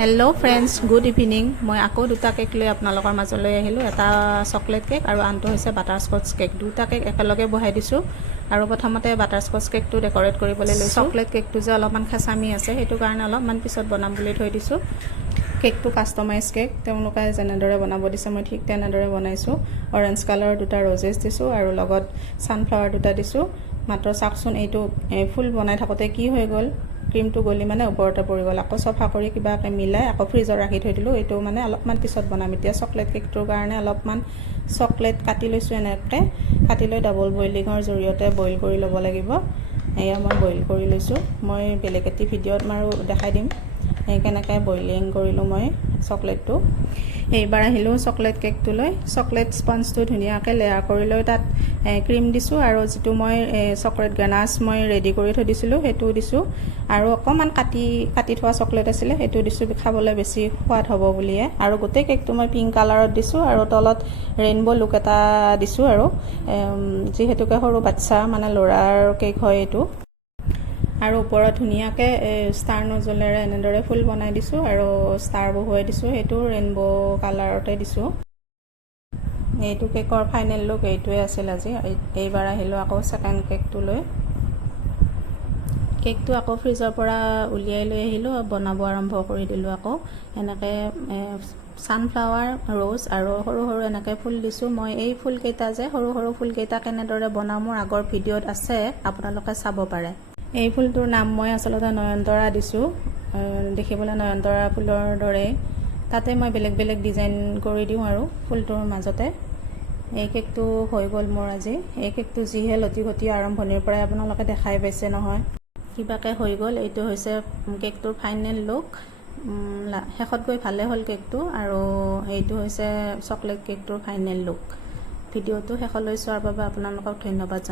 Hello' friends, good evening. মই আকৌ দুটা কেক লৈ আপোনালোকৰ মাজলৈ আহিলোঁ। এটা চকলেট কেক আৰু আনটো হৈছে বাটাৰস্কচ কেক। দুটা কেক একেলগে বহাই দিছোঁ আৰু প্ৰথমতে বাটাৰস্কচ কেকটো ডেক'ৰেট কৰিবলৈ লৈছোঁ। চকলেট কেকটো যে অলপমান খেঁচামি আছে, সেইটো কাৰণে অলপমান পিছত বনাম বুলি থৈ দিছোঁ। কেকটো কাষ্টমাইজ কেক, তেওঁলোকে যেনেদৰে বনাব দিছে মই ঠিক তেনেদৰে বনাইছোঁ। অৰেঞ্জ কালাৰৰ দুটা ৰ'জেছ দিছোঁ আৰু লগত ছানফ্লাৱাৰ দুটা দিছোঁ। মাত্ৰ চাওকচোন, এইটো ফুল বনাই থাকোঁতে কি হৈ গ'ল, ক্ৰীমটো গলি মানে ওপৰতে পৰি গ'ল। আকৌ চফা কৰি কিবাকৈ মিলাই আকৌ ফ্ৰিজত ৰাখি থৈ দিলোঁ। এইটো মানে অলপমান পিছত বনাম। এতিয়া চকলেট কেকটোৰ কাৰণে অলপমান চকলেট কাটি লৈছোঁ। এনেকৈ কাটি লৈ ডাবল বইলিঙৰ জৰিয়তে বইল কৰি ল'ব লাগিব। এয়া মই বইল কৰি লৈছোঁ। মই বেলেগ এটি ভিডিঅ'ত আৰু দেখাই দিম কেনেকৈ বইলিং কৰিলোঁ মই চকলেটটো। এইবাৰ আহিলোঁ চকলেট কেকটোলৈ। চকলেট স্পঞ্জটো ধুনীয়াকৈ লেয়াৰ কৰি লৈ তাত ক্ৰীম দিছোঁ আৰু যিটো মই চকলেট গানাছ মই ৰেডি কৰি থৈ দিছিলোঁ সেইটো দিছোঁ আৰু অকণমান কাটি থোৱা চকলেট আছিলে সেইটো দিছোঁ, খাবলৈ বেছি সোৱাদ হ'ব বুলিয়ে। আৰু গোটেই কেকটো মই পিংক কালাৰত দিছোঁ আৰু তলত ৰেইনব' লুক এটা দিছোঁ আৰু যিহেতুকে সৰু বাচ্ছা মানে ল'ৰাৰ কেক হয় এইটো। আৰু ওপৰত ধুনীয়াকৈ ষ্টাৰ নজলেৰে এনেদৰে ফুল বনাই দিছোঁ আৰু ষ্টাৰ বহুৱাই দিছোঁ। সেইটো ৰেইনব' কালাৰতে দিছোঁ। এইটো কেকৰ ফাইনেল লুক এইটোৱে আছিল আজি। এইবাৰ আহিলোঁ আকৌ ছেকেণ্ড কেকটোলৈ। কেকটো আকৌ ফ্ৰিজৰ পৰা উলিয়াই লৈ আহিলোঁ, বনাব আৰম্ভ কৰি দিলোঁ। আকৌ এনেকৈ ছানফ্লাৱাৰ, ৰ'জ আৰু সৰু সৰু এনেকৈ ফুল দিছোঁ। মই এই ফুলকেইটা যে সৰু সৰু ফুলকেইটা কেনেদৰে বনাওঁ মোৰ আগৰ ভিডিঅ'ত আছে, আপোনালোকে চাব পাৰে। এই ফুলটোৰ নাম মই আচলতে নয়নতৰা দিছোঁ। দেখিবলৈ নয়নতৰা ফুলৰ দৰেই। তাতে মই বেলেগ বেলেগ ডিজাইন কৰি দিওঁ আৰু ফুলটোৰ মাজতে। এই কেকটো হৈ গ'ল মোৰ আজি। এই কেকটো যিহে লটি ঘটি আৰম্ভণিৰ পৰাই আপোনালোকে দেখাই পাইছে নহয়, কিবাকৈ হৈ গ'ল। এইটো হৈছে কেকটোৰ ফাইনেল লুক। শেষত গৈ ভালেই হ'ল কেকটো। আৰু এইটো হৈছে চকলেট কেকটোৰ ফাইনেল লুক। ভিডিঅ'টো শেষলৈ চোৱাৰ বাবে আপোনালোকক ধন্যবাদ।